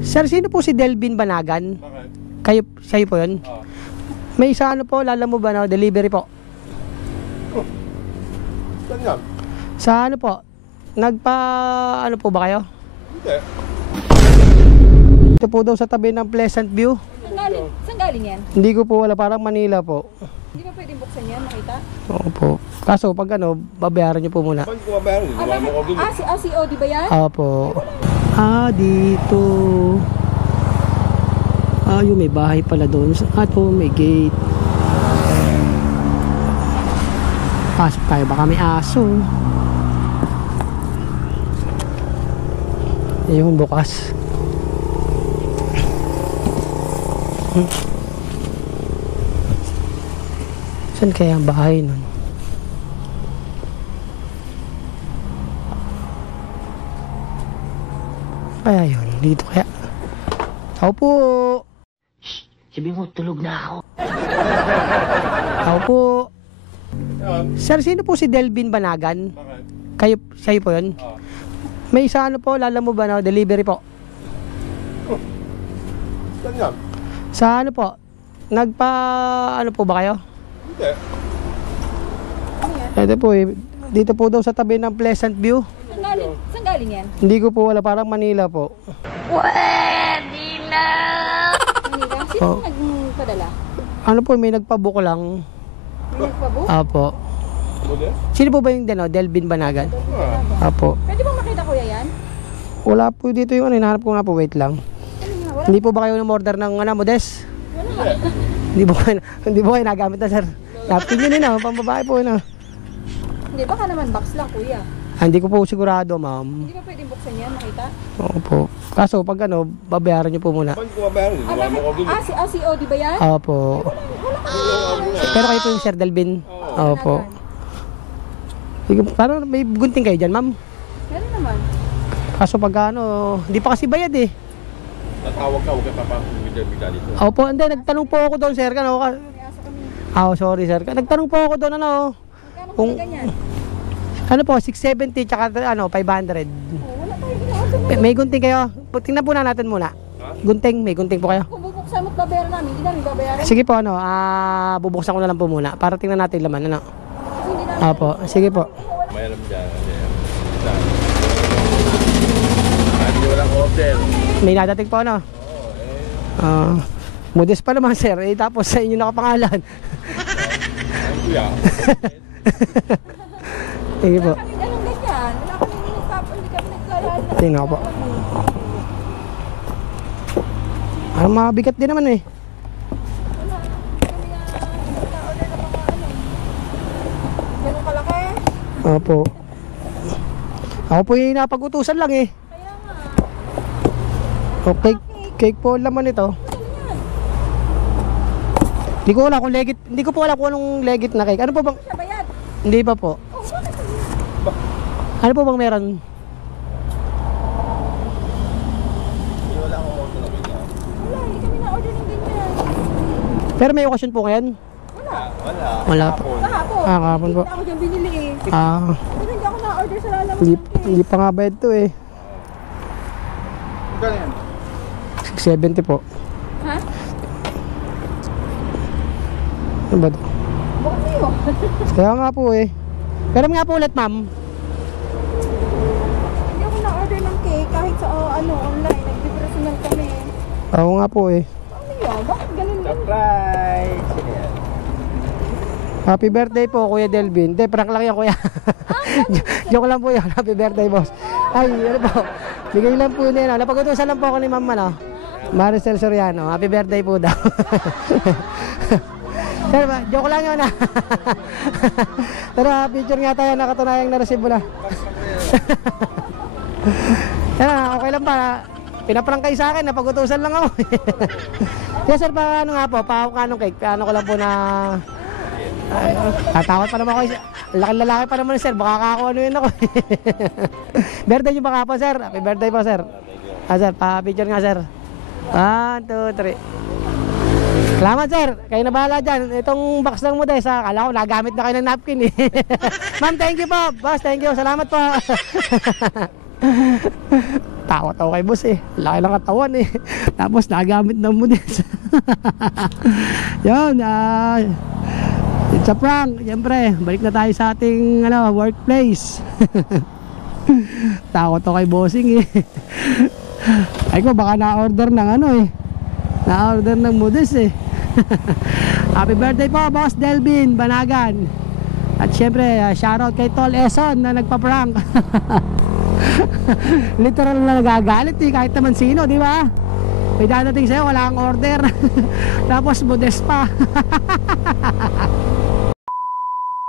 Sir, sino po si Delvin Banagan? Bakit? Kayo, siya po yun? May isa ano po, lala mo ba na delivery po? Saan yan? Sa ano po? Ano po ba kayo? Hindi. Ito po daw sa tabi ng Pleasant View. Saan galing yan? Hindi ko po wala, parang Manila po. Hindi ba pwedeng buksan yan, makita? Oo po. Kaso pag ano, babayaran nyo po muna. Saan ko mabayaran? Wala mo ko dun. Si Odi ba yan? Opo. Dito. Yung may bahay pala doon. To may gate. Pasok tayo, baka may aso. Yung bukas. Saan kaya ang bahay nun? Kaya yun, dito kaya. Ako po. Sabi mo, tulog na ako. Ako po. Yan. Sir, sino po si Delvin Banagan? Bakit? Kayo, siya po yun? May isa ano po, lala mo ba na delivery po? Saan yan? Sa ano po? Ano po ba kayo? Hindi. Ito po dito po daw sa tabi ng Pleasant View. Saan galing yan? Hindi ko po wala, parang Manila po. Pwede na! Manila? Sino nagpadala? Ano po, may nagpabook lang. May nagpabook? Apo. Muli? Sino po ba yung Delvin Banagan? Apo. Pwede ba makita kuya yan? Wala po dito yung hinahanap ko nga po, wait lang. Ano nga, wala. Hindi po ba kayo order ng Modes? Hindi po kayo nagamit na, sir. Napkin nyo na, pambabae po na. Hindi, baka naman box lang kuya. Hindi ko po sigurado, ma'am. Hindi ba pwedeng buksan yan, makita? Oo po. Kaso pag babayaran nyo po muna. Saan ko mabayaran? Wala mo ko dun. Si Odi ba yan? Opo. Pero kayo po yung Sir Delvin? Opo. Parang may gunting kayo dyan, ma'am. Meron naman. Kaso pag hindi pa kasi bayad eh. Tatawag ka, huwag ka papapagbigla dito. Opo, hindi, nagtanong po ako doon, sir. May aso kami. Sorry, sir. Nagtanong po ako doon, Magkano Kung- halaga niyan? ano po, 670 tsaka 500. Wala tayo ginagawa. May gunting kayo? Tingnan po na natin muna. Gunting, may gunting po kayo. Kung bubuksan mo't babayaran namin, hindi namin babayaran. Sige po, bubuksan ko na lang po muna para tingnan natin laman, Kasi hindi namin. Opo, sige po. May alam dyan. Hindi walang order. May nadating po, Modest pa naman, sir. Tapos sa inyo nakapangalan. Ay, kuya. Sige po. Kami anong ganyan? Wala kami hindi kami nagkalaan. Tingnan ko po. Parang mabigat din naman eh. Ganun kalaki. Opo. Ako po yung napag-utusan lang eh. Kaya nga. Okay, cake po ang laman ito. Hindi ko wala kung legit, hindi ko po wala kung anong legit na cake. Ano po bang, Siya bayad. hindi pa po. Oh, bakit? Ano po bang meron? Wala akong order na ganyan. Wala, hindi kami na-order ng ganyan. Pero may okasyon po ngayon? Wala. Wala po. Kahapon. Kahapon po. Hindi ako dyan binili eh. Pero hindi ako na-order sa lalaman. Hindi pa nga bayad to eh. Magkano yan? 670 po. Ha? Ano ba to? Bakit sa'yo? Kaya nga po eh. Pero nga po ulit, ma'am. Hindi ako na-order ng cake kahit sa online. Nag-depressional kami. Oo nga po eh. Ano yun? Bakit ganun lang? Surprise! Sino yan? Happy birthday po, Kuya Delvin. Hindi, prank lang yan, Kuya. Joke lang po yun. Happy birthday, boss. Ay, ano po. Bigay lang po yun. Napag-utusan lang po ako ni Ma'am, Maricel Soriano. Happy birthday po daw. Sir, joke lang yun, Tara, picture nga tayo. Nakatunayang na-receive mo na. Okay lang pa. Pinaprank kayo sa akin. Napag-utusan lang ako. Yes, sir, paano nga po? Paano cake? Paano ko lang po na... tatakot pa naman ako. Laking lalaki pa naman, sir. Baka kakakuha yun ako. Birthday nyo ba po, sir? Happy birthday po, sir. Sir, pa-picture nga, sir. 1, 2, 3. Salamat, sir. Kayo na bahala dyan. Itong box ng Modes, akala ko nagamit na kayo ng napkin eh. Ma'am, thank you po. Boss, thank you. Salamat po. Takot ako kay boss eh. Laki ng katawan eh. Tapos nagamit ng models. Yun, it's a prank. Siyempre, balik na tayo sa ating workplace. Takot ako kay bossing eh. Ay ko, baka na-order ng na-order ng models eh. Happy birthday po, Boss Delvin Banagan. At syempre, shoutout kay Tol Eson na nagpa-prank. Literal na nagagalit eh, kahit naman sino, di ba? May dadating sa'yo, wala kang order. Tapos modest pa.